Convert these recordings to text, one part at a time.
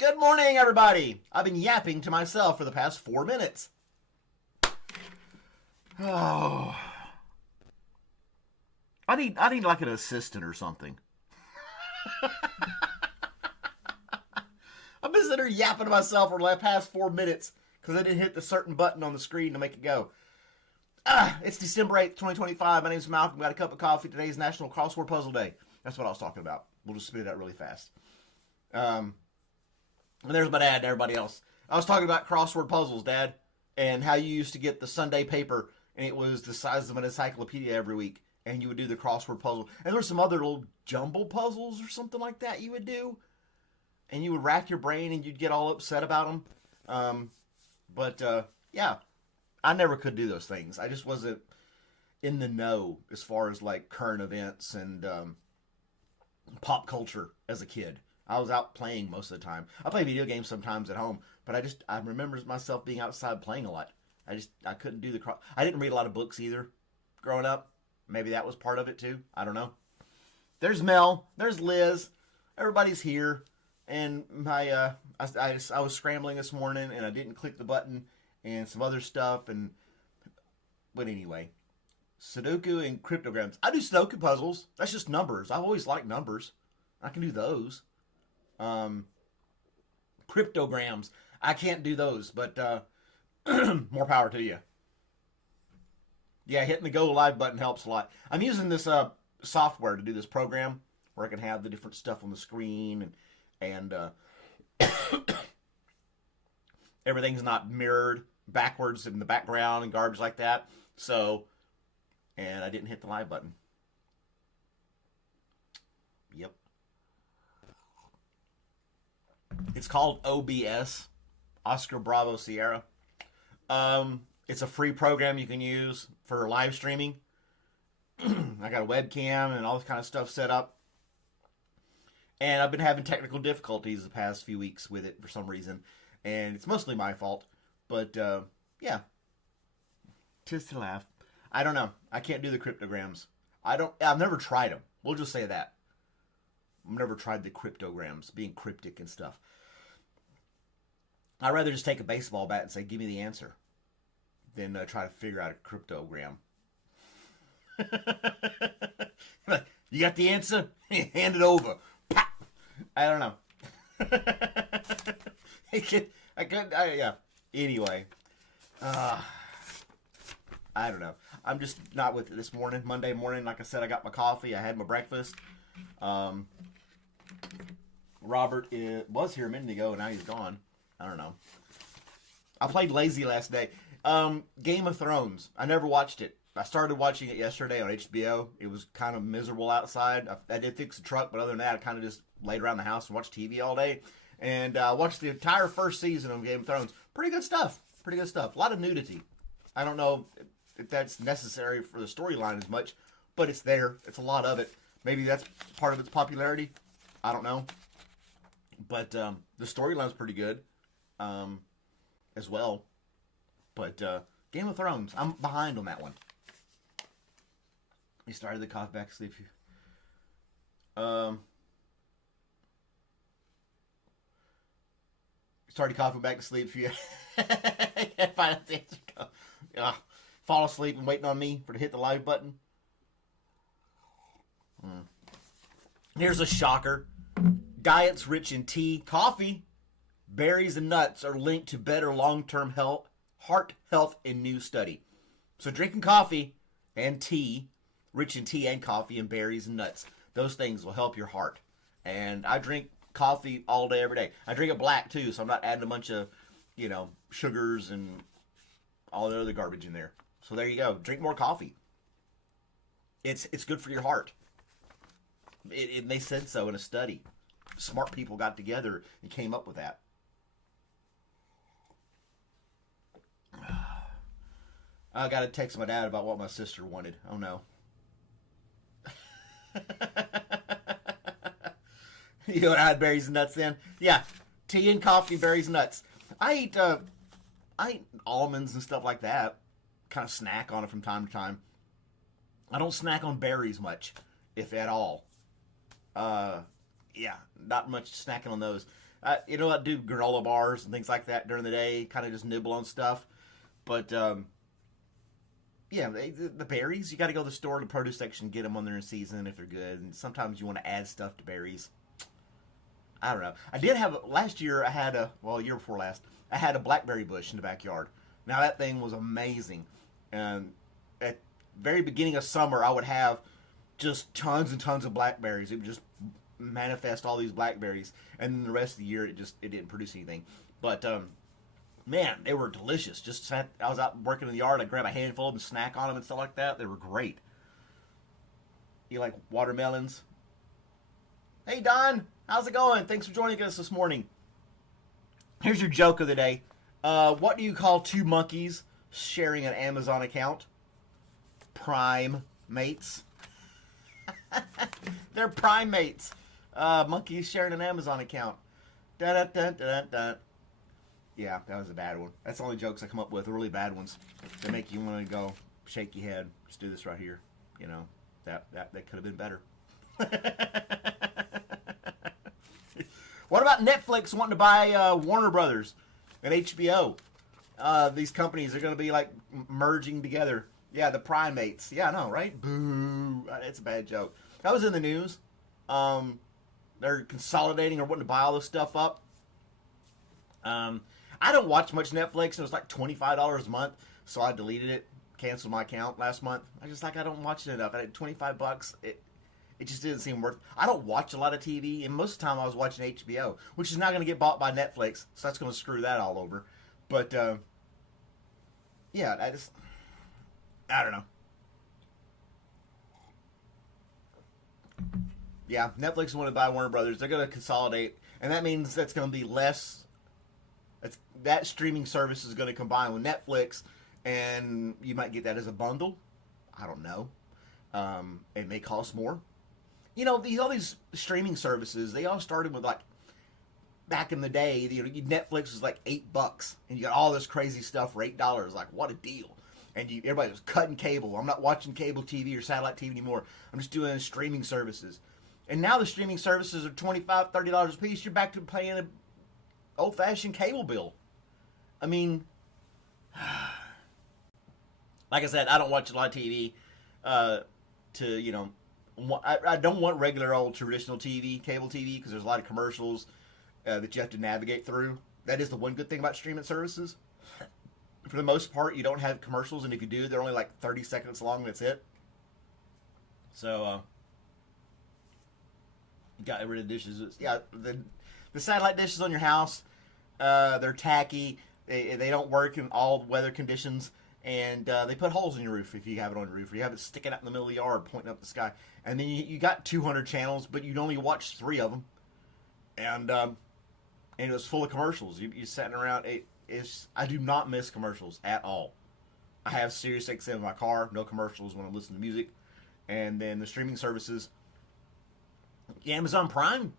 Good morning, everybody. I've been yapping to myself for the past 4 minutes. Oh, I need like an assistant or something. I've been sitting here yapping to myself for the past 4 minutes because I didn't hit the certain button on the screen to make it go. It's December 8th, 2025. My name's Malcolm. Got a cup of coffee. Today's National Crossword Puzzle Day. That's what I was talking about. We'll just spit it out really fast. And there's my dad and everybody else. I was talking about crossword puzzles, Dad, and how you used to get the Sunday paper, and it was the size of an encyclopedia every week, and you would do the crossword puzzle. And there were some other little jumble puzzles or something like that you would do, and you would rack your brain, and you'd get all upset about them. Yeah, I never could do those things. I just wasn't in the know as far as, like, current events and pop culture as a kid. I was out playing most of the time. I play video games sometimes at home, but I remember myself being outside playing a lot. I couldn't do I didn't read a lot of books either growing up. Maybe that was part of it too. I don't know. There's Mel. There's Liz. Everybody's here. And I was scrambling this morning and I didn't click the button and some other stuff. But anyway, Sudoku and cryptograms. I do Sudoku puzzles. That's just numbers. I've always liked numbers. I can do those. Cryptograms. I can't do those, but more power to you. Yeah, hitting the go live button helps a lot. I'm using this software to do this program where I can have the different stuff on the screen and everything's not mirrored backwards in the background and garbage like that. So, and I didn't hit the live button. Yep. It's called OBS, Oscar Bravo Sierra. It's a free program you can use for live streaming. I got a webcam and all this kind of stuff set up. And I've been having technical difficulties the past few weeks with it for some reason. And it's mostly my fault. But, yeah. Just to laugh. I don't know. I can't do the cryptograms. I've never tried them. We'll just say that. I've never tried the cryptograms, being cryptic and stuff. I'd rather just take a baseball bat and say, give me the answer, than try to figure out a cryptogram. You got the answer? Hand it over. Pop! I don't know. Yeah. Anyway. I don't know. I'm just not with it this morning. Monday morning, like I said, I got my coffee. I had my breakfast. Robert was here a minute ago, and now he's gone. I don't know. I played lazy last day. Game of Thrones. I never watched it. I started watching it yesterday on HBO. It was kind of miserable outside. I did fix the truck, but other than that, I kind of just laid around the house and watched TV all day. And watched the entire first season of Game of Thrones. Pretty good stuff. Pretty good stuff. A lot of nudity. I don't know if that's necessary for the storyline as much, but it's there. It's a lot of it. Maybe that's part of its popularity. I don't know. But the storyline's pretty good as well. But Game of Thrones, I'm behind on that one. We started the cough back to sleep. Started coughing back to sleep for you. Fall asleep and waiting on me to hit the live button. Here's a shocker. Diets rich in tea, coffee, berries, and nuts are linked to better long-term health, heart health, in new study. So drinking coffee and tea, rich in tea and coffee and berries and nuts, those things will help your heart. And I drink coffee all day, every day. I drink it black too, so I'm not adding a bunch of, sugars and all the other garbage in there. So there you go. Drink more coffee. It's good for your heart. They said so in a study. Smart people got together and came up with that. I got to text my dad about what my sister wanted. Oh no. You know what, I had berries and nuts then? Yeah, tea and coffee, berries and nuts. I eat almonds and stuff like that. Kind of snack on it from time to time. I don't snack on berries much, if at all. Yeah, not much snacking on those. I do granola bars and things like that during the day, kind of just nibble on stuff. But yeah, the berries, you got to go to the store to the produce section, get them when they're in season if they're good. And sometimes you want to add stuff to berries. I don't know. I did have last year. A year before last, I had a blackberry bush in the backyard. Now that thing was amazing. And at very beginning of summer, I would have just tons and tons of blackberries. It would just manifest all these blackberries, and then the rest of the year it didn't produce anything. But man, they were delicious. I was out working in the yard. I grab a handful of them and snack on them and stuff like that. They were great. You like watermelons? Hey Don, how's it going? Thanks for joining us this morning. Here's your joke of the day. What do you call two monkeys sharing an Amazon account? Prime mates. They're primates. Monkeys sharing an Amazon account. Da da da da da. Yeah, that was a bad one. That's the only jokes I come up with. The really bad ones that make you want to go shake your head. Let's do this right here. You know, that could have been better. What about Netflix wanting to buy Warner Brothers and HBO? These companies are going to be like merging together. Yeah, the primates. Yeah, I know, right? Boo. It's a bad joke. That was in the news. They're consolidating or wanting to buy all this stuff up. I don't watch much Netflix. It was like $25 a month, so I deleted it, canceled my account last month. I don't watch it enough. I had $25. It just didn't seem worth. I don't watch a lot of TV, and most of the time I was watching HBO, which is not going to get bought by Netflix, so that's going to screw that all over. But yeah, I don't know. Yeah, Netflix wanted to buy Warner Brothers. They're going to consolidate, and that means that's going to be less. That streaming service is going to combine with Netflix, and you might get that as a bundle. I don't know. It may cost more. You know, all these streaming services, they all started with like back in the day. Netflix was like $8, and you got all this crazy stuff for $8. Like, what a deal! And everybody was cutting cable. I'm not watching cable TV or satellite TV anymore. I'm just doing streaming services. And now the streaming services are $25, $30 a piece. You're back to paying an old-fashioned cable bill. I mean, like I said, I don't watch a lot of TV. I don't want regular old traditional TV, cable TV, because there's a lot of commercials that you have to navigate through. That is the one good thing about streaming services. For the most part, you don't have commercials, and if you do, they're only like 30 seconds long. That's it. So, you got rid of dishes. Yeah, the satellite dishes on your house, they're tacky. They don't work in all weather conditions, and they put holes in your roof if you have it on your roof, or you have it sticking out in the middle of the yard, pointing up the sky. And then you got 200 channels, but you'd only watch 3 of them, and it was full of commercials. You sitting around. I do not miss commercials at all. I have Sirius XM in my car, no commercials when I listen to music. And then the streaming services, Amazon Prime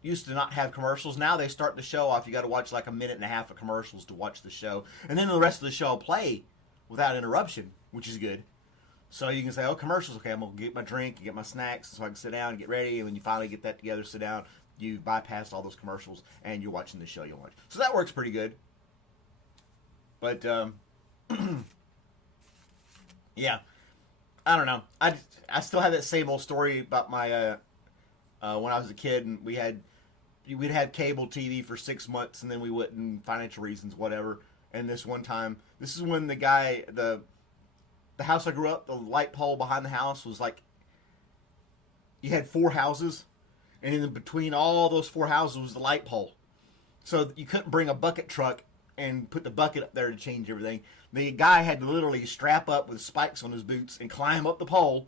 used to not have commercials. Now they start the show off. You got to watch like a minute and a half of commercials to watch the show. And then the rest of the show will play without interruption, which is good. So you can say, oh, commercials. Okay, I'm going to get my drink and get my snacks so I can sit down and get ready. And when you finally get that together, sit down, you bypass all those commercials and you're watching the show you watch. So that works pretty good. But, yeah, I don't know. I still have that same old story about my, when I was a kid, and we'd have cable TV for 6 months, and then we wouldn't, financial reasons, whatever. And this one time, this is when the house I grew up, the light pole behind the house was like, you had 4 houses, and in between all those 4 houses was the light pole. So you couldn't bring a bucket truck and put the bucket up there to change everything. The guy had to literally strap up with spikes on his boots and climb up the pole,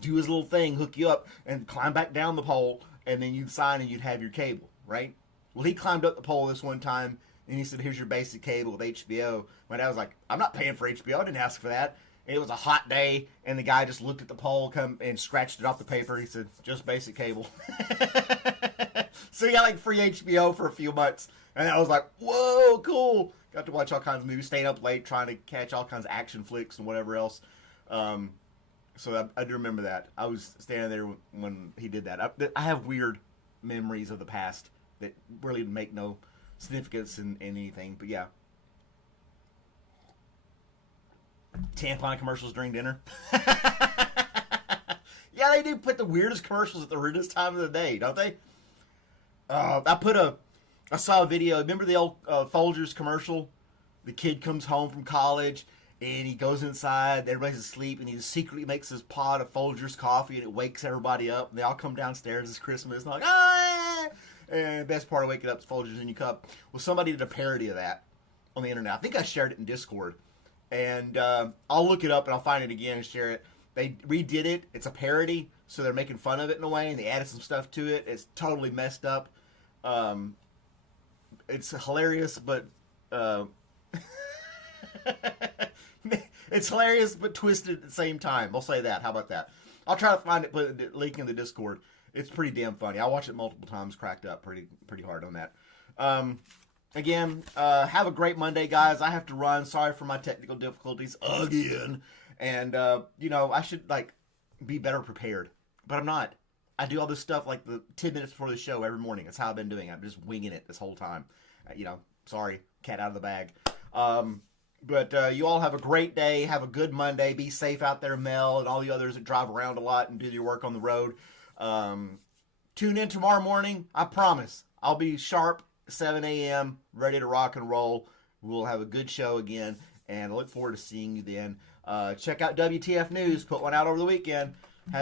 do his little thing, hook you up, and climb back down the pole, and then you'd sign and you'd have your cable, right? Well, he climbed up the pole this one time, and he said, here's your basic cable with HBO. My dad was like, I'm not paying for HBO. I didn't ask for that. And it was a hot day, and the guy just looked at the pole and scratched it off the paper. He said, just basic cable. So he got like free HBO for a few months. And I was like, whoa, cool. Got to watch all kinds of movies, staying up late, trying to catch all kinds of action flicks and whatever else. So I do remember that. I was standing there when he did that. I have weird memories of the past that really make no significance in anything. But yeah. Tampon commercials during dinner. Yeah, they do put the weirdest commercials at the weirdest time of the day, don't they? I saw a video. Remember the old Folgers commercial? The kid comes home from college and he goes inside. Everybody's asleep and he secretly makes his pot of Folgers coffee and it wakes everybody up. And they all come downstairs. It's Christmas. And they're like, ah! And the best part of waking up is Folgers in your cup. Well, somebody did a parody of that on the internet. I think I shared it in Discord. And I'll look it up and I'll find it again and share it. They redid it. It's a parody, so they're making fun of it in a way, and they added some stuff to it. It's totally messed up. It's hilarious, but it's hilarious but twisted at the same time. I'll say that. How about that? I'll try to find it, put a link in the Discord. It's pretty damn funny. I watched it multiple times, cracked up pretty hard on that. Again, have a great Monday, guys. I have to run. Sorry for my technical difficulties again. And, I should, be better prepared. But I'm not. I do all this stuff, the 10 minutes before the show every morning. That's how I've been doing it. I'm just winging it this whole time. Sorry, cat out of the bag. But you all have a great day. Have a good Monday. Be safe out there, Mel, and all the others that drive around a lot and do your work on the road. Tune in tomorrow morning. I promise. I'll be sharp, 7 a.m., ready to rock and roll. We'll have a good show again, and I look forward to seeing you then. Check out WTF News. Put one out over the weekend.